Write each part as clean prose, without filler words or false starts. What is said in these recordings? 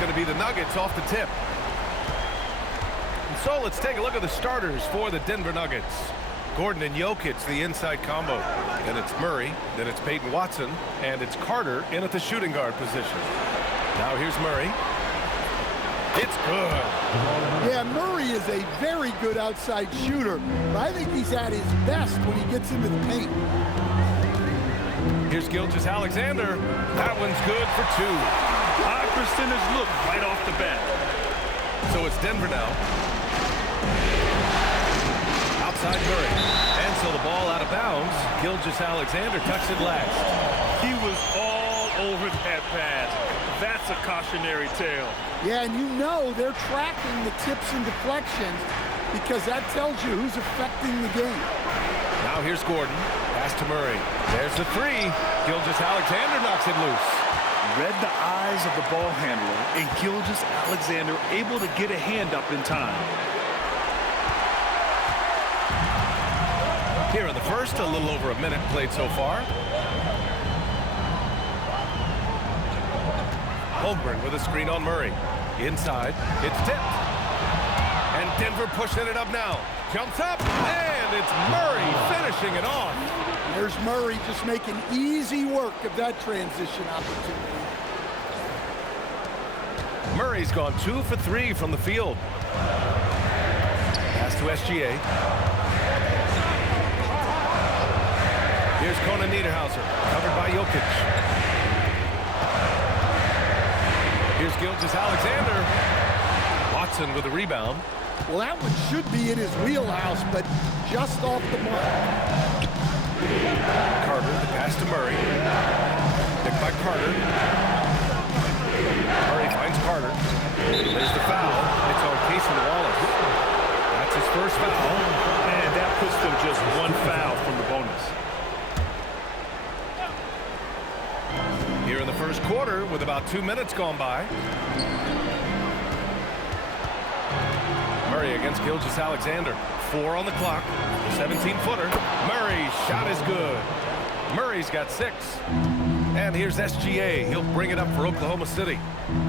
going to be the Nuggets off the tip. And so let's take a look at the starters for the Denver Nuggets. Gordon and Jokic, the inside combo. Then it's Murray, then it's Peyton Watson, and it's Carter in at the shooting guard position. Now here's Murray. It's good. Yeah, Murray is a very good outside shooter, but I think he's at his best when he gets into the paint. Here's Gilgeous-Alexander. That one's good for two. High percentage look right off the bat. So it's Denver now. Outside Murray. And so the ball out of bounds. Gilgeous-Alexander tucks it last. He was all over that pass. That's a cautionary tale. Yeah, and you know they're tracking the tips and deflections because that tells you who's affecting the game. Now here's Gordon. Pass to Murray. There's the three. Gilgeous-Alexander knocks it loose. Read the eyes of the ball handler, and Gilgeous-Alexander able to get a hand up in time. Here in the first, a little over a minute played so far. Holmgren with a screen on Murray. Inside, it's tipped. And Denver pushing it up now. Jumps up, and it's Murray finishing it off. There's Murray just making easy work of that transition opportunity. Murray's gone 2 for 3 from the field. Pass to SGA. Here's Conan Niederhauser, covered by Jokic. Here's Gilgeous-Alexander. Watson with a rebound. Well, that one should be in his wheelhouse, but just off the mark. Carter, the pass to Murray. Picked by Carter. Murray finds Carter. There's the foul. It's on Cason Wallace. That's his first foul. And that puts them just one foul from the bonus. Here in the first quarter with about 2 minutes gone by. Murray against Gilgeous-Alexander. 4 on the clock. 17-footer. Murray's shot is good. Murray's got 6. And here's SGA. He'll bring it up for Oklahoma City.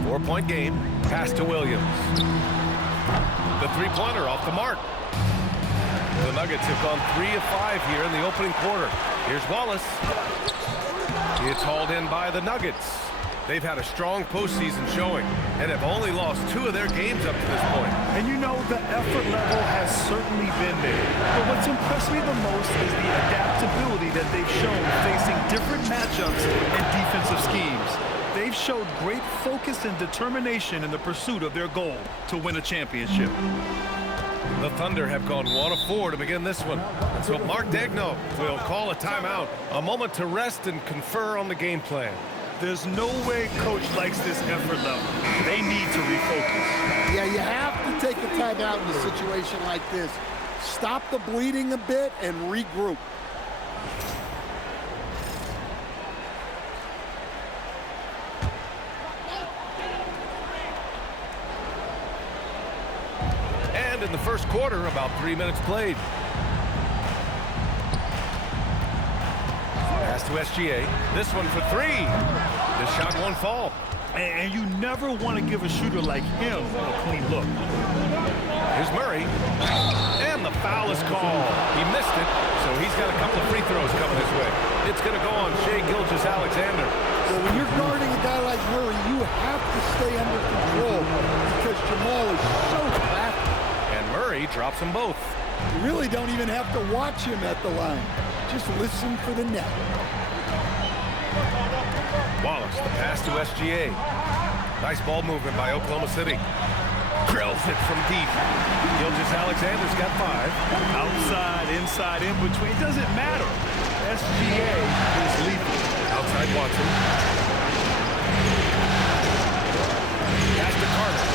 4-point game. Pass to Williams. The three-pointer off the mark. The Nuggets have gone 3 of 5 here in the opening quarter. Here's Wallace. It's hauled in by the Nuggets. They've had a strong postseason showing and have only lost 2 of their games up to this point. And you know, the effort level has certainly been there. But what's impressed me the most is the adaptability that they've shown facing different matchups and defensive schemes. They've showed great focus and determination in the pursuit of their goal to win a championship. The Thunder have gone 1 of 4 to begin this one. And so Mark Daigneault will call a timeout, a moment to rest and confer on the game plan. There's no way coach likes this effort level. They need to refocus. Yeah, you have to take a timeout in a situation like this. Stop the bleeding a bit and regroup. And in the first quarter, about 3 minutes played. Pass to SGA. This one for 3. The shot won't fall. And you never want to give a shooter like him a clean look. Here's Murray. And the foul is called. He missed it, so he's got a couple of free throws coming his way. It's going to go on Shai Gilgeous-Alexander. So when you're guarding a guy like Murray, you have to stay under control because Jamal is so crafty. And Murray drops them both. You really don't even have to watch him at the line. Just listen for the net. Wallace, the pass to SGA. Nice ball movement by Oklahoma City. Drills it from deep. Gilgeous-Alexander's got 5. Outside, inside, in between, it doesn't matter. SGA is lethal. Outside Watson. Pass to Carter.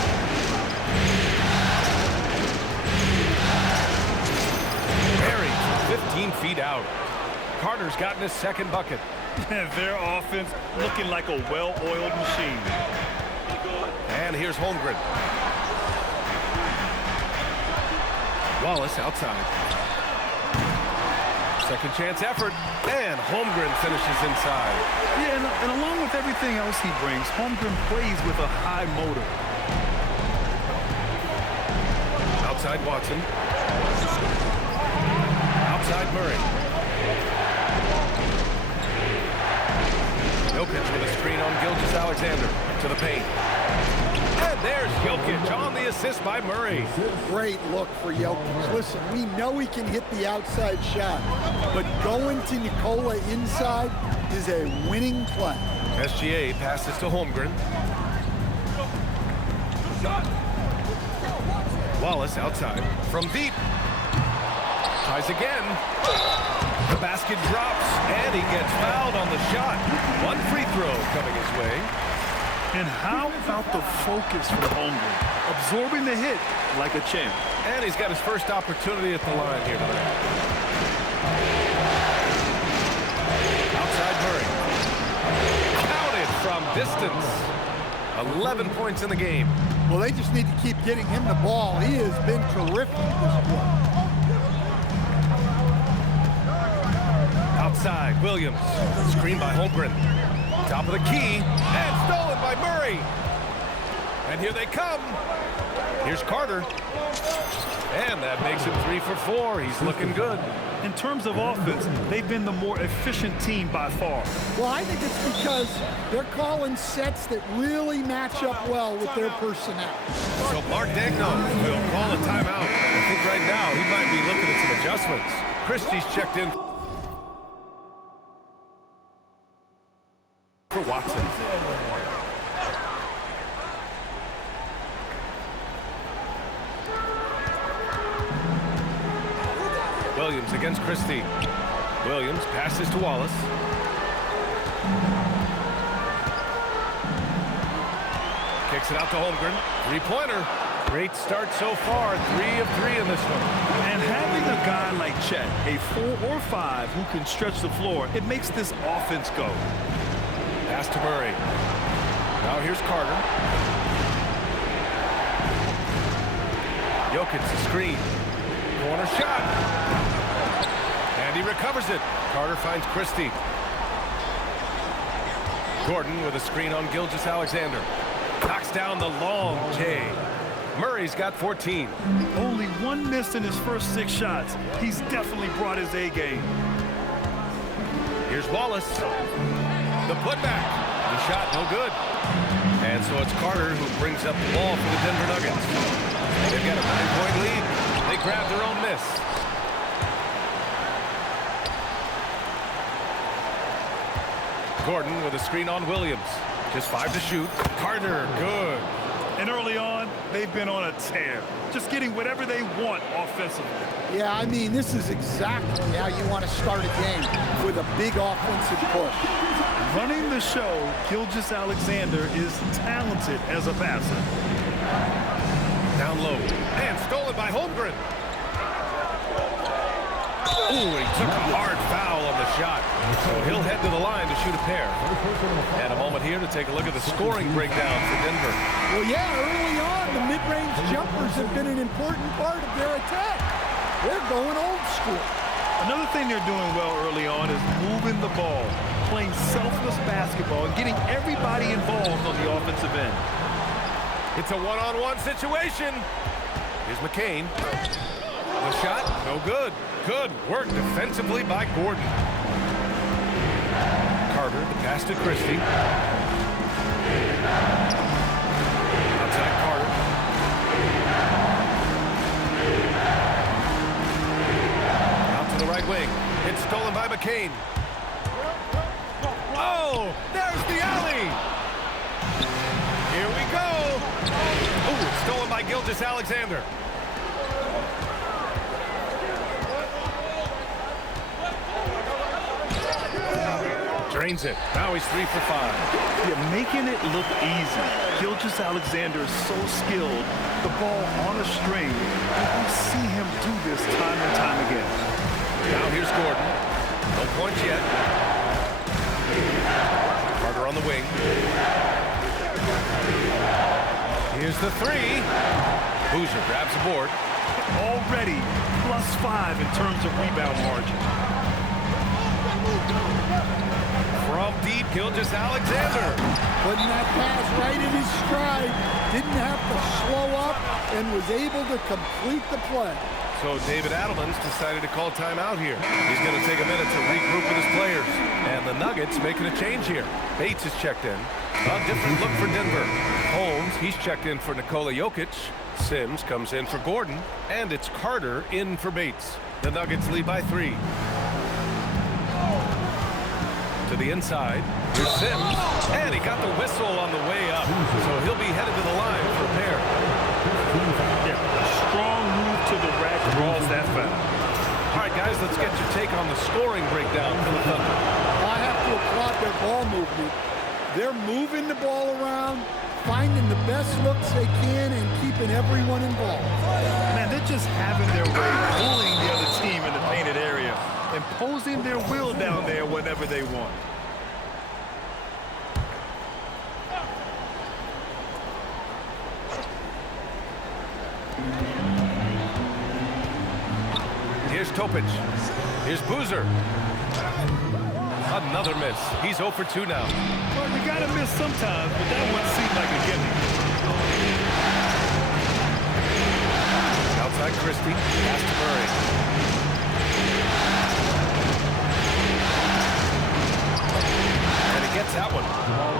Buried 15 feet out. Carter's gotten his second bucket. Their offense looking like a well-oiled machine. And here's Holmgren. Wallace outside. Second chance effort, and Holmgren finishes inside. Yeah, and along with everything else he brings, Holmgren plays with a high motor. Outside Watson. Outside Murray. Jokic with a screen on Gilgeous-Alexander to the paint. And there's Jokic on the assist by Murray. Great look for Jokic. Listen, we know he can hit the outside shot, but going to Nikola inside is a winning play. SGA passes to Holmgren. Wallace outside from deep. Tries again. The basket drops, and he gets fouled on the shot. One free throw coming his way. And how about the focus from Holmgren? Absorbing the hit like a champ. And he's got his first opportunity at the line here tonight. Outside Murray. Counted from distance. 11 points in the game. Well, they just need to keep getting him the ball. He has been terrific this quarter. Outside, Williams. Screen by Holmgren. Top of the key, and stolen by Murray. And here they come. Here's Carter. And that makes him 3 for 4. He's looking good. In terms of offense, they've been the more efficient team by far. Well, I think it's because they're calling sets that really match up well with their personnel. So Mark Daigneault will call a timeout. I think right now he might be looking at some adjustments. Christie's checked in for Watson. Williams against Christie. Williams passes to Wallace. Kicks it out to Holmgren. Three-pointer. Great start so far. 3 of 3 in this one. And having a guy like Chet, a 4 or 5 who can stretch the floor, it makes this offense go. Pass to Murray. Now here's Carter. Jokic the screen. Corner shot. And he recovers it. Carter finds Christie. Gordon with a screen on Gilgeous-Alexander. Knocks down the long J. Murray's got 14. Only 1 miss in his first 6 shots. He's definitely brought his A game. Here's Wallace. The putback. The shot no good. And so it's Carter who brings up the ball for the Denver Nuggets. They've got a 9-point lead. They grab their own miss. Gordon with a screen on Williams. Just 5 to shoot. Carter, good. And early on, they've been on a tear. Just getting whatever they want offensively. Yeah, I mean, this is exactly how you want to start a game, with a big offensive push. Running the show, Gilgeous-Alexander is talented as a passer. Down low. And stolen by Holmgren. Ooh, he took a hard foul on the shot. So he'll head to the line to shoot a pair. And a moment here to take a look at the scoring breakdown for Denver. Well, yeah, early on, the mid-range jumpers have been an important part of their attack. They're going old school. Another thing they're doing well early on is moving the ball, playing selfless basketball, and getting everybody involved on the offensive end. It's a one-on-one situation. Here's McCain. The shot, no good. Good work defensively by Gordon. Carter, the pass to Christie. Outside Carter. Out to the right wing. It's stolen by McCain. Oh, there's the alley. Here we go. Oh, it's stolen by Gilgeous-Alexander. Drains it. Now he's 3 for 5. You're making it look easy. Gilgeous-Alexander is so skilled. The ball on a string. We see him do this time and time again. Now here's Gordon. No points yet. Carter on the wing. Here's the 3. Boozer grabs the board. Already +5 in terms of rebound margin. From deep, Gilgeous-Alexander. Putting that pass right in his stride. Didn't have to slow up and was able to complete the play. So David Adelman's decided to call timeout here. He's going to take a minute to regroup with his players. And the Nuggets making a change here. Bates is checked in. A different look for Denver. Holmes, he's checked in for Nikola Jokic. Sims comes in for Gordon. And it's Carter in for Bates. The Nuggets lead by 3. To the inside. Here's Sims. And he got the whistle on the way up. So he'll be headed to the line for a pair. Yeah, a strong move to the rack draws that foul. All right, guys, let's get your take on the scoring breakdown for the Thunder. I have to applaud their ball movement. They're moving the ball around, finding the best looks they can, and keeping everyone involved. Man, they're just having their way, bullying the other team in the painted area, imposing their will down there whenever they want. Here's Topic. Here's Boozer. Another miss. He's 0 for 2 now. Well, you gotta miss sometimes, but that one seemed like a gimme. Outside Christie. Pass to Murray. And he gets that one.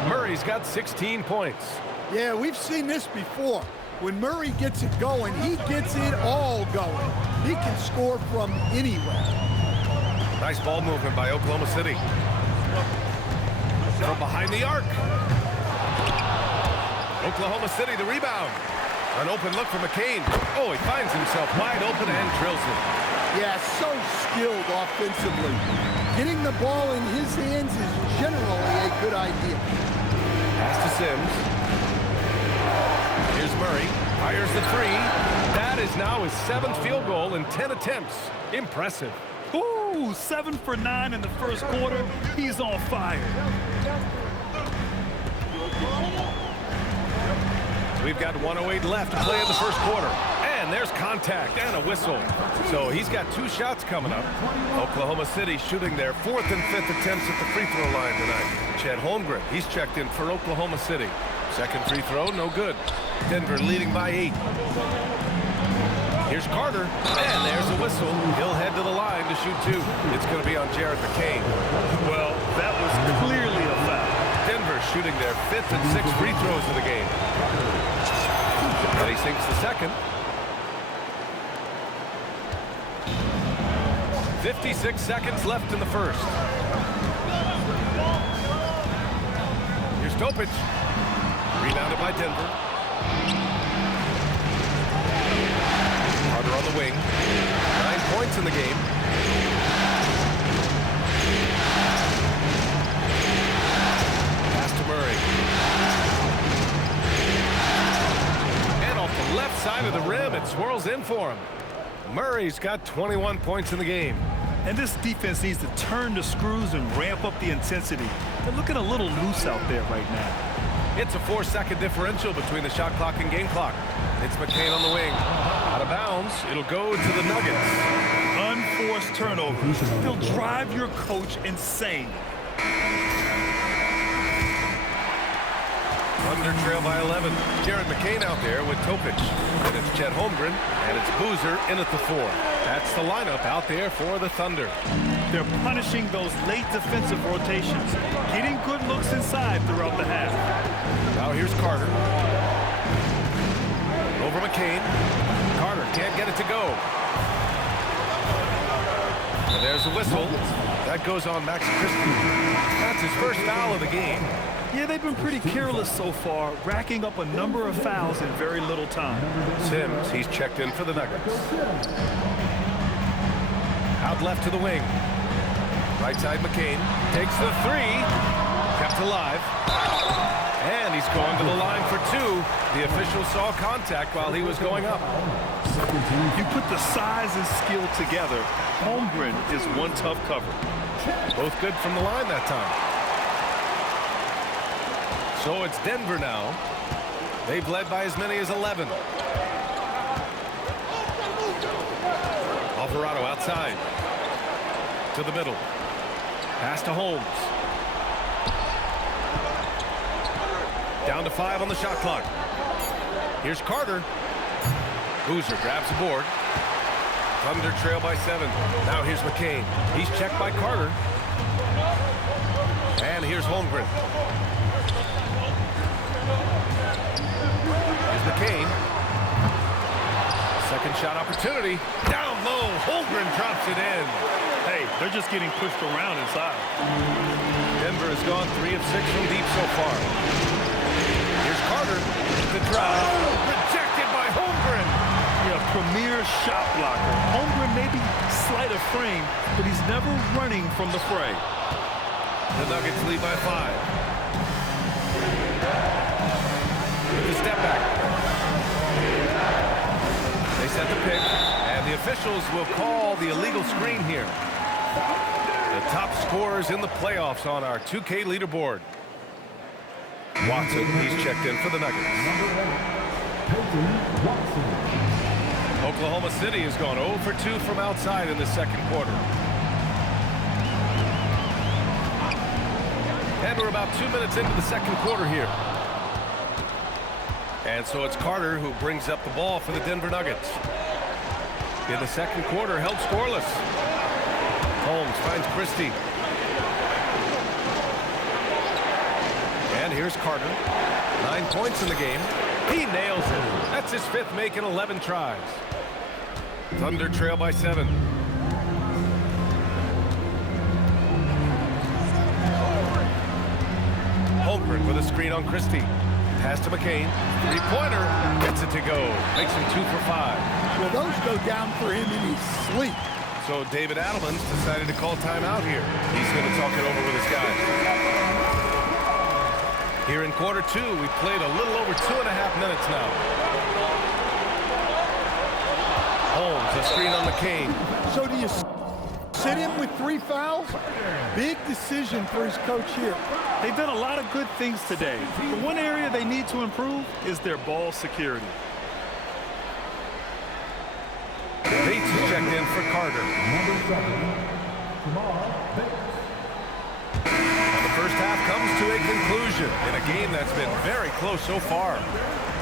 Murray's got 16 points. Yeah, we've seen this before. When Murray gets it going, he gets it all going. He can score from anywhere. Nice ball movement by Oklahoma City. From behind the arc. Oklahoma City, the rebound. An open look for McCain. Oh, he finds himself wide open and drills it. Yeah, so skilled offensively. Getting the ball in his hands is generally a good idea. Pass to Sims. Here's Murray. Fires the 3. That is now his 7th field goal in 10 attempts. Impressive. Ooh, 7 for 9 in the first quarter. He's on fire. We've got 1:08 left to play in the first quarter. And there's contact and a whistle. So he's got 2 shots coming up. Oklahoma City shooting their 4th and 5th attempts at the free throw line tonight. Chet Holmgren, he's checked in for Oklahoma City. Second free throw, no good. Denver leading by 8. Here's Carter, and there's a whistle. He'll head to the line to shoot 2. It's going to be on Jared McCain. Well, that was clearly a foul. Denver shooting their 5th and 6th free throws of the game. And he sinks the second. 56 seconds left in the first. Here's Topic. Rebounded by Denver. Carter on the wing. 9 points in the game. Pass to Murray. And off the left side of the rim, it swirls in for him. Murray's got 21 points in the game. And this defense needs to turn the screws and ramp up the intensity. They're looking a little loose out there right now. It's a 4-second differential between the shot clock and game clock. It's McCain on the wing. Out of bounds. It'll go to the Nuggets. Unforced turnovers. They'll drive your coach insane. Thunder trail by 11. Jared McCain out there with Topic. And it's Chet Holmgren. And it's Boozer in at the 4. That's the lineup out there for the Thunder. They're punishing those late defensive rotations, getting good looks inside throughout the half. Now here's Carter. Over McCain. Carter can't get it to go. And there's a whistle. That goes on Max Christie. That's his first foul of the game. Yeah, they've been pretty careless so far, racking up a number of fouls in very little time. Sims, he's checked in for the Nuggets. Out left to the wing. Right side McCain takes the 3. Kept alive. And he's going to the line for 2. The official saw contact while he was going up. You put the size and skill together. Holmgren is one tough cover. Both good from the line that time. So it's Denver now. They've led by as many as 11. Alvarado outside. To the middle. Pass to Holmes. Down to 5 on the shot clock. Here's Carter. Boozer grabs the board. Thunder trail by 7. Now here's McCain. He's checked by Carter. And here's Holmgren. Here's McCain. Second shot opportunity. Down low. Holmgren drops it in. Hey, they're just getting pushed around inside. Denver has gone 3 of 6 from deep so far. Here's Carter. The drive. Rejected by Holmgren. Yeah, premier shot blocker. Holmgren may be slight of frame, but he's never running from the fray. The Nuggets lead by 5. With the step back. They set the pick, and the officials will call the illegal screen here. The top scorers in the playoffs on our 2K leaderboard. Watson, he's checked in for the Nuggets. Oklahoma City has gone 0 for 2 from outside in the second quarter. And we're about 2 minutes into the second quarter here. And so it's Carter who brings up the ball for the Denver Nuggets. In the second quarter, held scoreless. Holmes finds Christie. And here's Carter. 9 points in the game. He nails it. That's his 5th make in 11 tries. Thunder trail by 7. Holmgren with a screen on Christie. Pass to McCain. 3-pointer. Gets it to go. Makes him 2 for 5. Well, those go down for him in his sleep. So David Adelman's decided to call timeout here. He's going to talk it over with his guys. Here in quarter 2, we've played a little over 2.5 minutes now. Holmes, a screen on McCain. So do you sit him with 3 fouls? Big decision for his coach here. They've done a lot of good things today. But one area they need to improve is their ball security. Bates is checked in for Carter. The first half comes to a conclusion in a game that's been very close so far.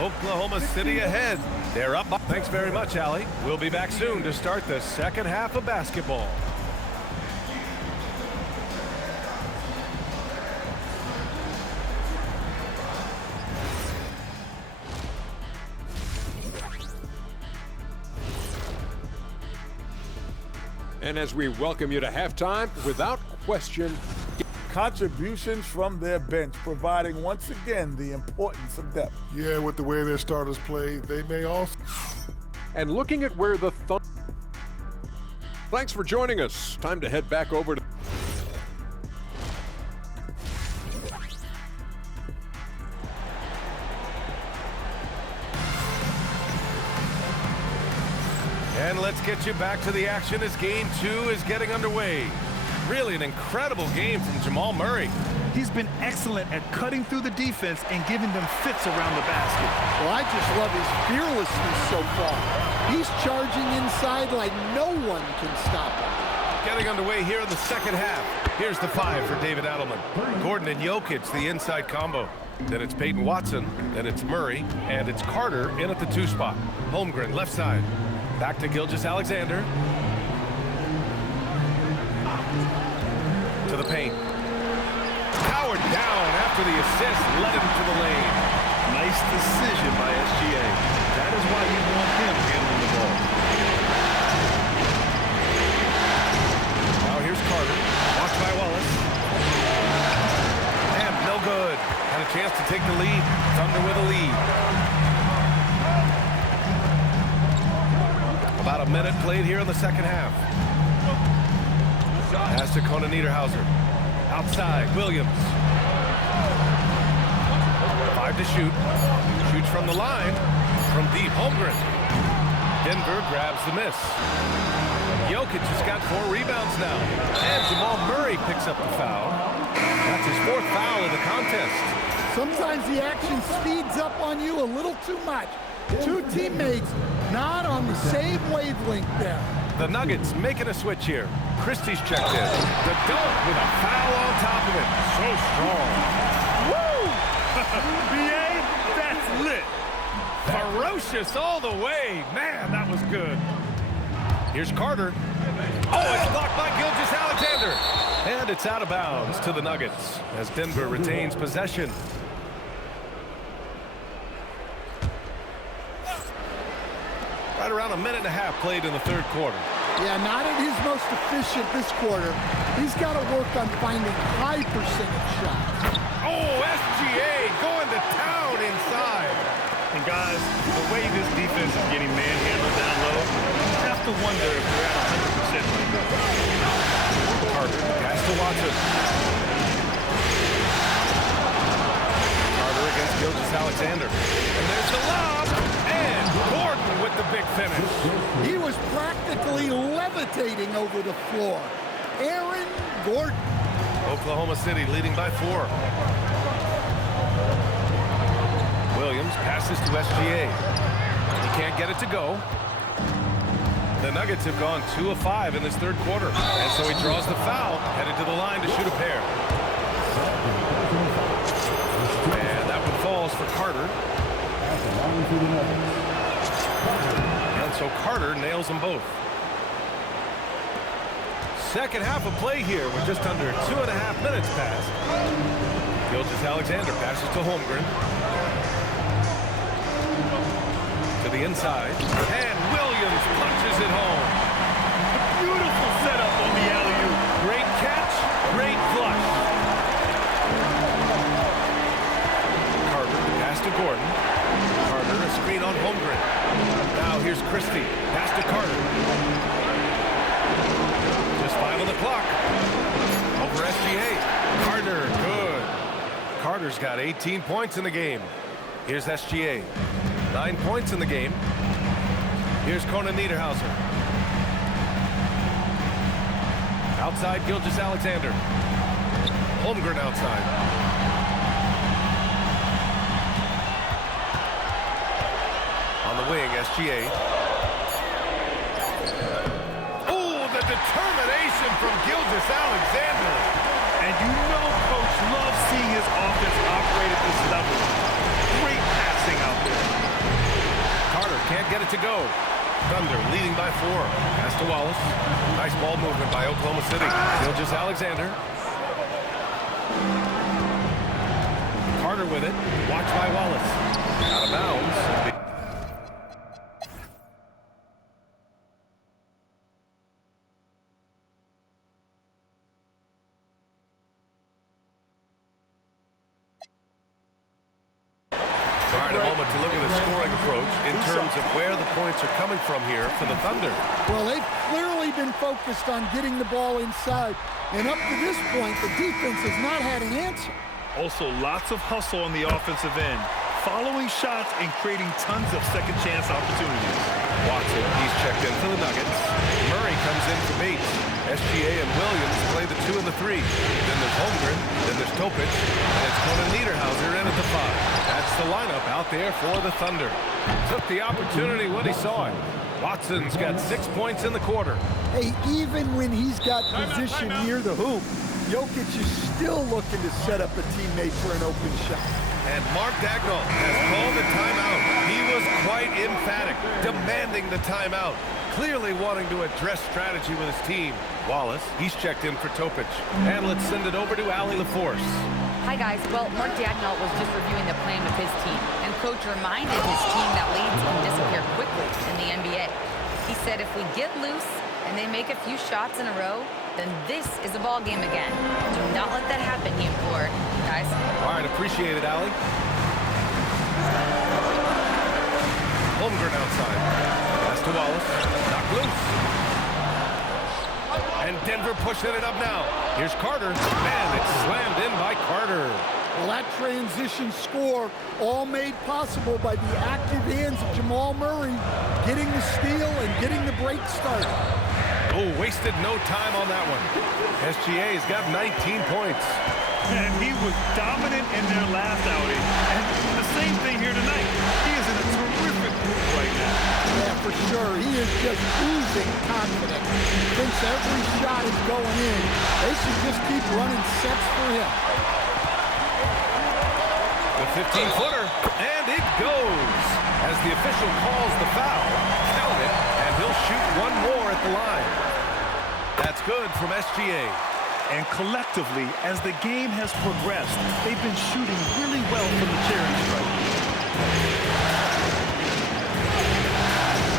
Oklahoma City ahead. They're up. Thanks very much, Allie. We'll be back soon to start the second half of basketball. And as we welcome you to halftime, without question, contributions from their bench, providing once again the importance of depth. Yeah, with the way their starters play, they may also. and looking at where the Thunder. Thanks for joining us. Time to head back over to. And let's get you back to the action as game 2 is getting underway. Really an incredible game from Jamal Murray. He's been excellent at cutting through the defense and giving them fits around the basket. Well, I just love his fearlessness so far. He's charging inside like no one can stop him. Getting underway here in the second half. Here's the 5 for David Adelman. Gordon and Jokic, the inside combo. Then it's Peyton Watson, then it's Murray, and it's Carter in at the 2 spot. Holmgren, left side. Back to Gilgeous-Alexander. To the paint. Powered down after the assist, led him to the lane. Nice decision by SGA. That is why you want him handling the ball. Now here's Carter. Watched by Wallace. And no good. Had a chance to take the lead. Thunder with a lead. About a minute played here in the second half. Pass to Conan Niederhauser. Outside, Williams. 5 to shoot. Shoots from the line. From deep, Holmgren. Denver grabs the miss. Jokic has got 4 rebounds now. And Jamal Murray picks up the foul. That's his 4th foul of the contest. Sometimes the action speeds up on you a little too much. 2 teammates not on the same wavelength there. The Nuggets making a switch here. Christie's checked in. The dunk with a foul on top of it. So strong. Woo! BA, that's lit. Ferocious all the way. Man, that was good. Here's Carter. Oh, it's blocked by Gilgeous-Alexander. And it's out of bounds to the Nuggets as Denver retains possession. Right around a minute and a half played in the third quarter. Yeah, not at his most efficient this quarter. He's got to work on finding high percentage shots. Oh, SGA going to town inside. And guys, the way this defense is getting manhandled down low, you have to wonder if they're at 100% right now. Carter, pass to Watson. Carter against Gilgeous-Alexander. And there's the lob. And Gordon with the big finish. He was practically levitating over the floor. Aaron Gordon. Oklahoma City leading by 4. Williams passes to SGA. He can't get it to go. The Nuggets have gone 2 of 5 in this third quarter. And so he draws the foul, headed to the line to shoot a pair. And that one falls for Carter. And so Carter nails them both. Second half of play here with just under 2.5 minutes passed. Gilgeous-Alexander passes to Holmgren. To the inside. And Williams punches it home. Beautiful setup on the alley-oop. Great catch, great flush. Carter pass to Gordon. Carter a screen on Holmgren. Now here's Christie. Pass to Carter. Just 5 on the clock. Over SGA. Carter, good. Carter's got 18 points in the game. Here's SGA. 9 points in the game. Here's Conan Niederhauser. Outside Gilgeous-Alexander. Holmgren outside. On the wing, SGA. Oh, the determination from Gilgeous-Alexander. And you know Coach loves seeing his offense operate at this level. Great passing out there. Carter can't get it to go. Thunder leading by 4. Pass to Wallace. Nice ball movement by Oklahoma City. Gilgeous-Alexander. Carter with it. Watched by Wallace. Out of bounds. All right, a moment to look at the scoring approach in terms of where the points are coming from here for the Thunder. Well, they've clearly been focused on getting the ball inside. And up to this point, the defense has not had an answer. Also, lots of hustle on the offensive end. Following shots and creating tons of second chance opportunities. Watson, he's checked in for the Nuggets. Murray comes in for Bates. SGA and Williams play the 2 and the 3. Then there's Holmgren, then there's Topic, and it's Conan Niederhauser in at the 5. That's the lineup out there for the Thunder. Took the opportunity when he saw it. Watson's got 6 points in the quarter. Hey, even when he's got position near the hoop, Jokic is still looking to set up a teammate for an open shot. And Mark Dagnall has called the timeout. He was quite emphatic, demanding the timeout. Clearly wanting to address strategy with his team. Wallace, he's checked in for Topic. And let's send it over to Allie LaForce. Hi, guys. Well, Mark Dagnall was just reviewing the plan with his team. And Coach reminded his team that leads can disappear quickly in the NBA. He said if we get loose and they make a few shots in a row, then this is a ball game again. Do not let that happen, he implored. Guys. All right, appreciate it, Allie. Holmgren outside. Pass to Wallace. Knocked loose. And Denver pushing it up now. Here's Carter. Man, it's slammed in by Carter. Well, that transition score all made possible by the active hands of Jamal Murray getting the steal and getting the break started. Oh, wasted no time on that one. SGA's got 19 points. And he was dominant in their last outing. And the same thing here tonight. He is in a terrific group right now. Yeah, for sure. He is just oozing confidence. thinks every shot is going in. They should just keep running sets for him. The 15-footer, and it goes. As the official calls the foul, count it, and he'll shoot one more at the line. That's good from SGA. And collectively, as the game has progressed, they've been shooting really well from the charity stripe.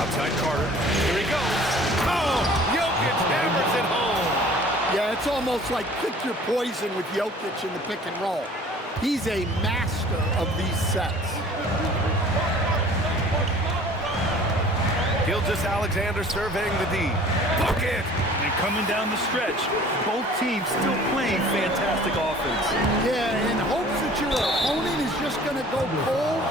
Outside Carter. Here he goes. Oh, Jokic hammers it home. Yeah, it's almost like pick your poison with Jokic in the pick and roll. He's a master of these sets. Gilgeous-Alexander surveying the D. Bucket! And coming down the stretch, both teams still playing fantastic offense. Yeah, in hopes that your opponent is just going to go cold.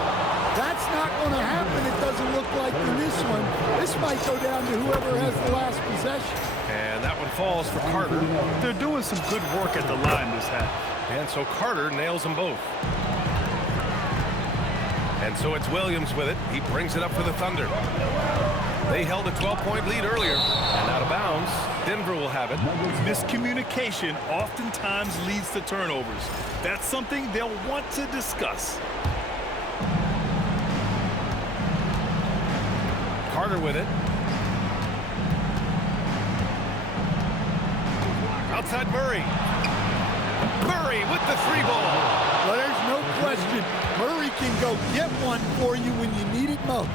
That's not going to happen, it doesn't look like in this one. This might go down to whoever has the last possession. And that one falls for Carter. They're doing some good work at the line this half. And so Carter nails them both. And so it's Williams with it. He brings it up for the Thunder. They held a 12-point lead earlier. And out of bounds, Denver will have it. Miscommunication oftentimes leads to turnovers. That's something they'll want to discuss. Carter with it. Outside Murray. Murray with the three ball. Well, there's no question. Murray can go get one for you when you need it most.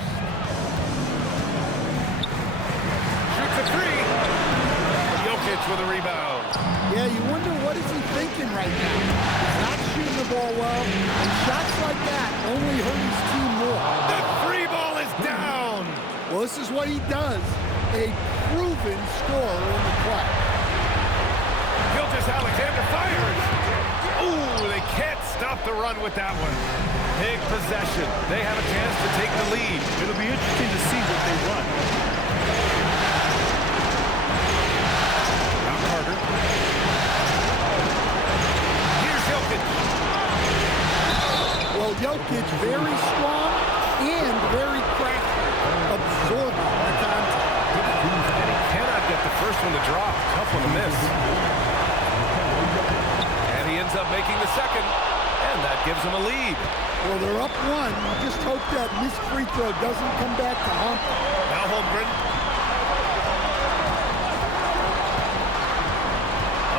Shoots a three. Jokic with a rebound. Yeah, you wonder what is he thinking right now. He's not shooting the ball well, and shots like that only hurt his team more. The three ball is down. Well, this is what he does. A proven scorer in the clutch. Gilgeous-Alexander fires. Ooh, they can't stop the run with that one. Big possession. They have a chance to take the lead. It'll be interesting to see what they run. Now Carter. Here's Jokic. Well, Jokic very strong and very crafty, absorbing the contact. And he cannot get the first one to drop. Tough one to miss. And he ends up making the second, and that gives him a lead. Well, they're up one. You just hope that missed free throw doesn't come back to haunt them. Now Holmgren.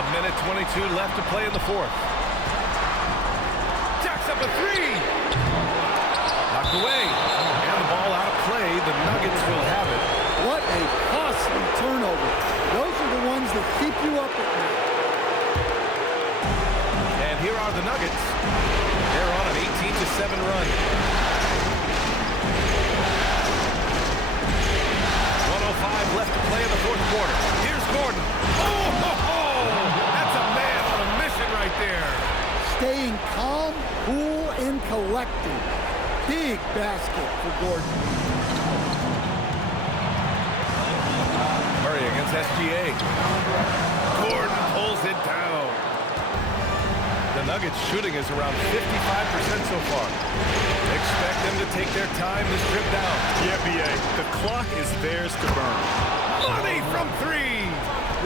A minute 22 left to play in the fourth. Jacks up a three. Knocked away. And the ball out of play. The Nuggets will have it. What a costly turnover. Those are the ones that keep you up at night. And here are the Nuggets. They're on an 18-7 run. 1:05 left to play in the fourth quarter. Here's Gordon. Oh, that's a man on a mission right there. Staying calm, cool, and collected. Big basket for Gordon. Murray against SGA. Gordon pulls it down. The Nuggets shooting is around 55% so far. Expect them to take their time this trip down. Yeah, B.A., the clock is theirs to burn. Money from three.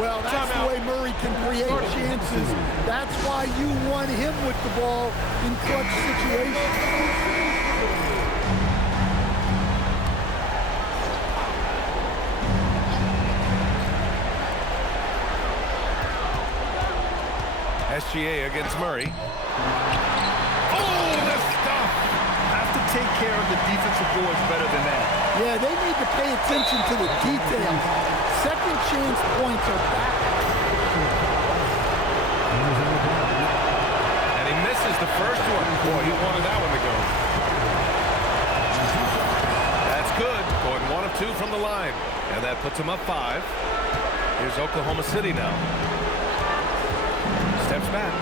Well, that's the way Murray can create chances. That's why you want him with the ball in clutch situations. SGA against Murray. Oh, the stuff! Have to take care of the defensive boards better than that. Yeah, they need to pay attention to the details. Second chance points are back. And he misses the first one. Boy, he wanted that one to go. That's good. Going 1 of 2 from the line. And that puts him up 5. Here's Oklahoma City now. Steps back.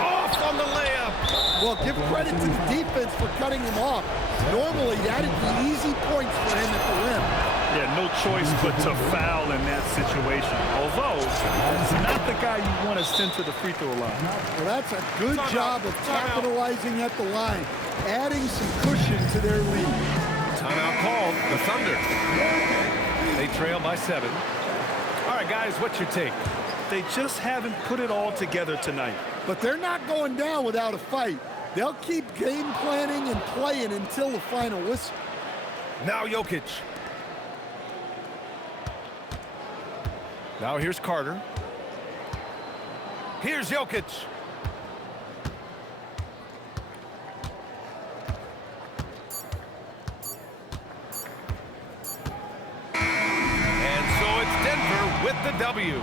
Off on the layup. Well, give credit to the defense for cutting him off. Normally, that'd be easy points for him at the rim. Yeah, no choice but to foul in that situation. Although, it's not the guy you want to send to the free throw line. Well, that's a good job of capitalizing at the line, adding some cushion to their lead. Timeout called. The Thunder. They trail by 7. All right, guys, what's your take? They just haven't put it all together tonight. But they're not going down without a fight. They'll keep game planning and playing until the final whistle. Now Jokic. Now here's Carter. Here's Jokic. And so it's Denver with the W.